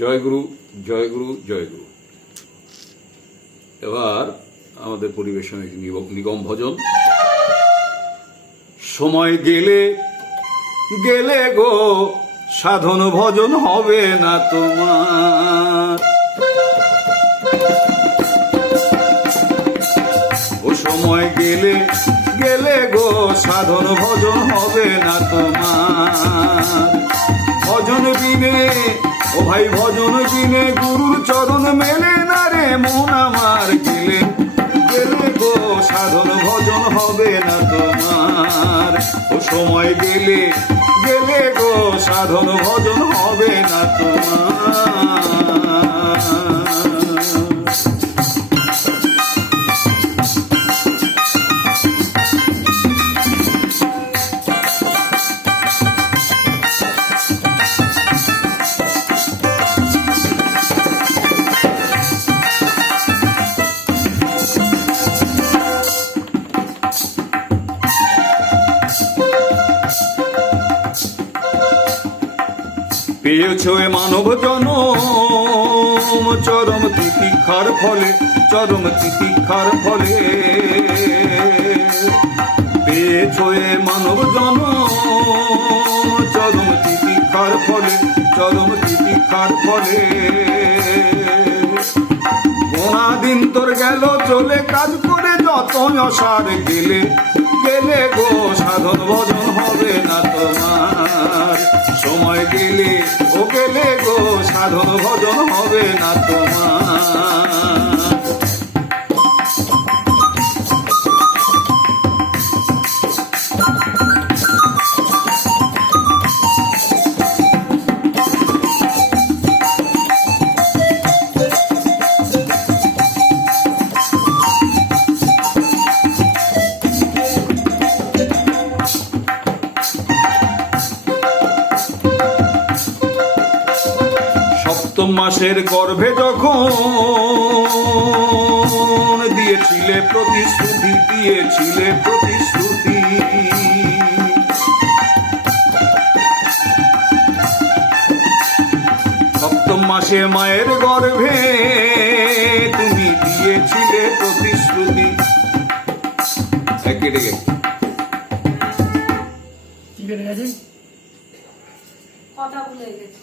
জয় গুরু, জয় গুরু, জয় গুরু। এবার আমাদের পরিবেশনে নিগম ভজন। সময় গেলে গেলে গো সাধন ভজন হবে না তোমার। ও সময় গেলে গেলে গো সাধন ভজন হবে না তোমার। ভজন বিনে ও ভাই ভজন বিনে গুরুর চরণ মেলে না রে মন আমার। গেলে গেলে গো সাধন ভজন হবে না তোমার। ও সময় গেলে গেলে গো সাধন ভজন হবে না তোমার। পেয়েছ এ মানব জনম চরম তিতিক্ষার ফলে, চরম তিতিক্ষার ফলে। পেয়েছ এ মানব জনম চরম তিতিক্ষার ফলে, চরম তিতিক্ষার ফলে। গোনা দিন তোর গেল চলে কাজ করে যত অসার। গেলে গেলে গো সাধন ভজন হবে না তোমার। সময় গেলে ও গেলে গো সাধন ভজন হবে না তোমার। সপ্তম মাসের গর্ভে যখন দিয়েছিলে প্রতিশ্রুতি, দিয়েছিলে প্রতিশ্রুতি। সপ্তম মাসে মায়ের গর্ভে তুমি দিয়েছিলে প্রতিশ্রুতি। কেটে গেছে, কেটে গেছে, কথা ভুলে গেছে।